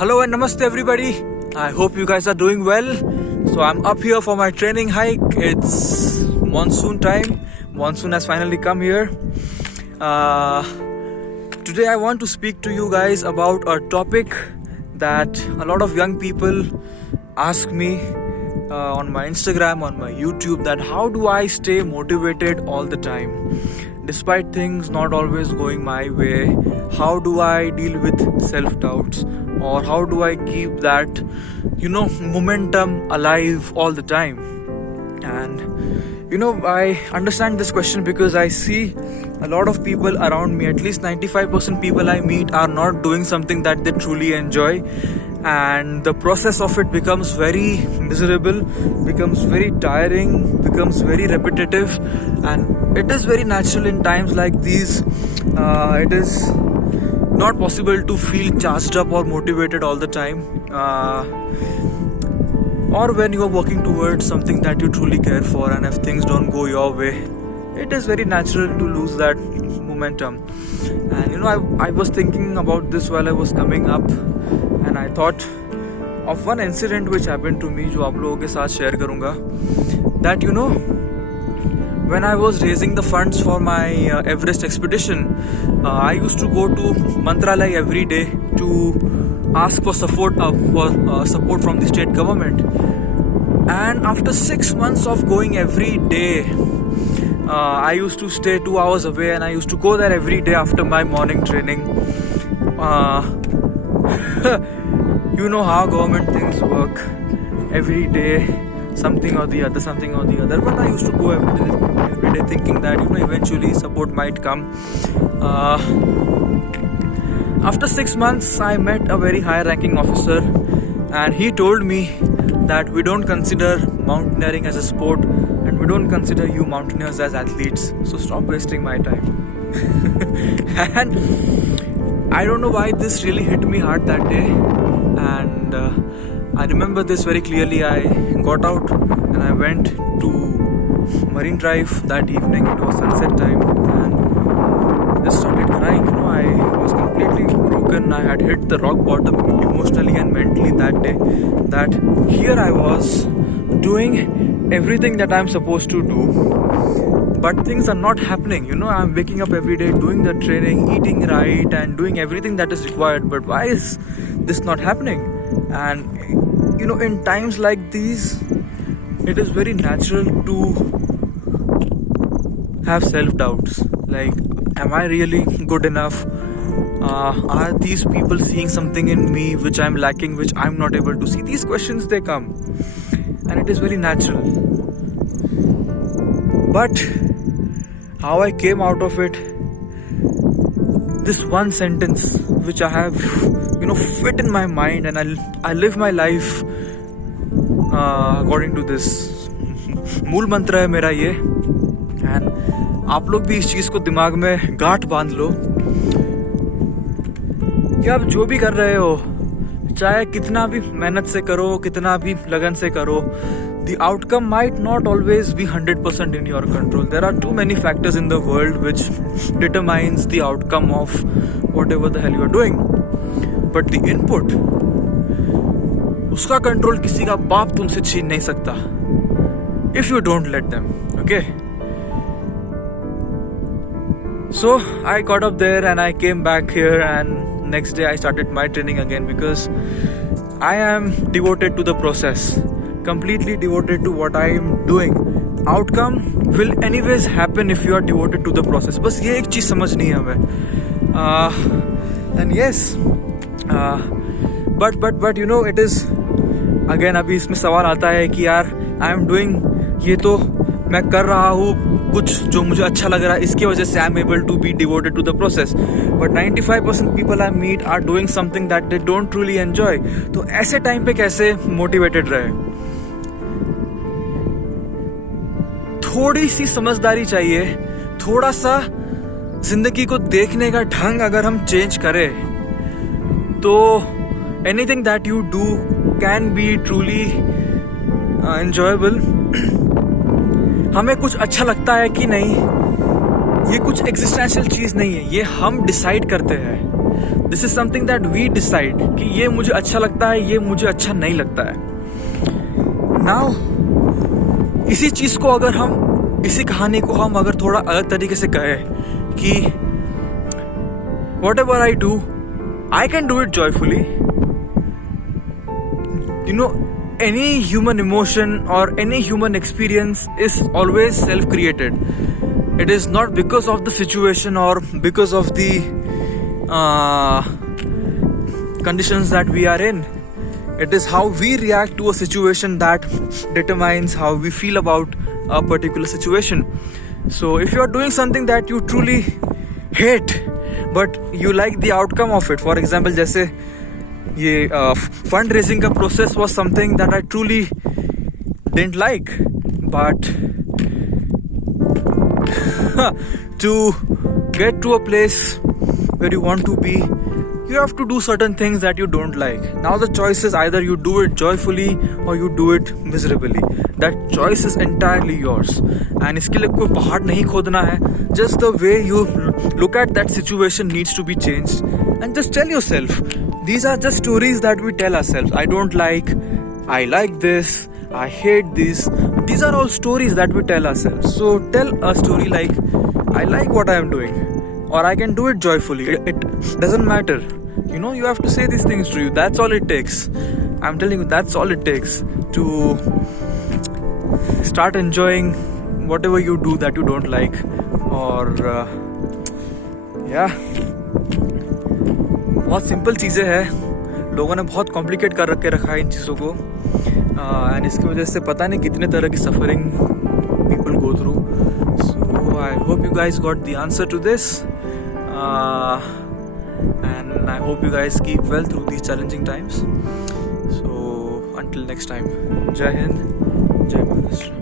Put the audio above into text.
Hello and namaste everybody. I hope you guys are doing well. So I'm up here for my training hike. It's monsoon time. Monsoon has finally come here. Today I want to speak to you guys about a topic that a lot of young people ask me on my Instagram, on my YouTube, that how do I stay motivated all the time despite things not always going my way? How do I deal with self-doubts, or how do I keep that momentum alive all the time? And I understand this question because I see a lot of people around me, at least 95% people I meet are not doing something that they truly enjoy, and the process of it becomes very miserable, becomes very tiring, becomes very repetitive, and it is very natural in times like these. It is not possible to feel charged up or motivated all the time, or when you are working towards something that you truly care for, and if things don't go your way, it is very natural to lose that momentum. And I was thinking about this while I was coming up, and I thought of one incident which happened to me, जो आप लोगों के साथ share करूँगा. That when I was raising the funds for my Everest expedition, I used to go to Mantralay every day to ask for support from the state government. And after 6 months of going every day, I used to stay 2 hours away, and I used to go there every day after my morning training. You know how government things work. Every day something or the other, but I used to go every day thinking that eventually support might come. After 6 months, I met a very high ranking officer, and he told me that we don't consider mountaineering as a sport, and we don't consider you mountaineers as athletes, so stop wasting my time. And I don't know why this really hit me hard that day, and I remember this very clearly. I got out and I went to Marine Drive that evening. It was sunset time, and just started crying. I was completely broken. I had hit the rock bottom emotionally and mentally that day. That here I was doing everything that I'm supposed to do, but things are not happening. I'm waking up every day, doing the training, eating right, and doing everything that is required, but why is this not happening? And in times like these, it is very natural to have self-doubts, like, am I really good enough? Are these people seeing something in me which I'm lacking, which I'm not able to see? These questions, they come, and it is very natural. But how I came out of it, this one sentence which I have fit in my mind, and I live my life according to this. मूल मंत्र है मेरा ये, and आप लोग भी इस चीज को दिमाग में गांठ बांध लो कि आप जो भी कर रहे हो, चाहे कितना भी मेहनत से करो, कितना भी लगन से करो, the outcome might not always be 100% in your control. There are too many factors in the world which determines the outcome of whatever the hell you are doing. But the input, उसका control किसी का बाप तुमसे छीन नहीं सकता, if you don't let them. Okay? So I got up there and I came back here, and next day I started my training again, because I am devoted to the process, completely devoted to what I am doing. Outcome will anyways happen if you are devoted to the process. बस ये एक चीज समझनी है हमें. And yes, but it is again, अभी इसमें सवाल आता है कि यार I am doing, ये तो मैं कर रहा हूँ कुछ जो मुझे अच्छा लग रहा है, इसकी वजह से I am able to be devoted to the process. But 95% people I meet are doing something that they don't truly enjoy. तो ऐसे टाइम पे कैसे मोटिवेटेड रहे? थोड़ी सी समझदारी चाहिए, थोड़ा सा जिंदगी को देखने का ढंग अगर हम चेंज करें, तो anything that you do can be truly enjoyable. हमें कुछ अच्छा लगता है कि नहीं, ये कुछ एग्जिस्टेंशियल चीज नहीं है, ये हम डिसाइड करते हैं. This is something that we decide कि ये मुझे अच्छा लगता है, ये मुझे अच्छा नहीं लगता है. नाउ इसी चीज को अगर हम, इसी कहानी को हम अगर थोड़ा अलग तरीके से कहें कि whatever I do, I can do it joyfully. You know, any human emotion or any human experience is always self-created. It is not because of the situation or because of the conditions that we are in. It is how we react to a situation that determines how we feel about a particular situation. So if you are doing something that you truly hate but you like the outcome of it, for example जैसे ये fund raising का process was something that I truly didn't like, but to get to a place where you want to be, you have to do certain things that you don't like. Now the choice is either you do it joyfully or you do it miserably. That choice is entirely yours. And इसके लिए कोई पहाड़ नहीं खोदना है. Just the way you look at that situation needs to be changed. And just tell yourself, these are just stories that we tell ourselves. I don't like, I like this, I hate this. These are all stories that we tell ourselves. So tell a story like, I like what I am doing, or I can do it joyfully. It doesn't matter. You know, you have to say these things to you. That's all it takes. I'm telling you, that's all it takes to start enjoying whatever you do that you don't like. Or yeah, बहुत simple चीज़ें हैं. लोगों ने बहुत complicate कर रखा है इन चीज़ों को. एंड इसकी वजह से पता नहीं कितने तरह की suffering people go through. So I hope you guys got the answer to this. And I hope you guys keep well through these challenging times. So until next time, Jai Hind, Jai Maharashtra.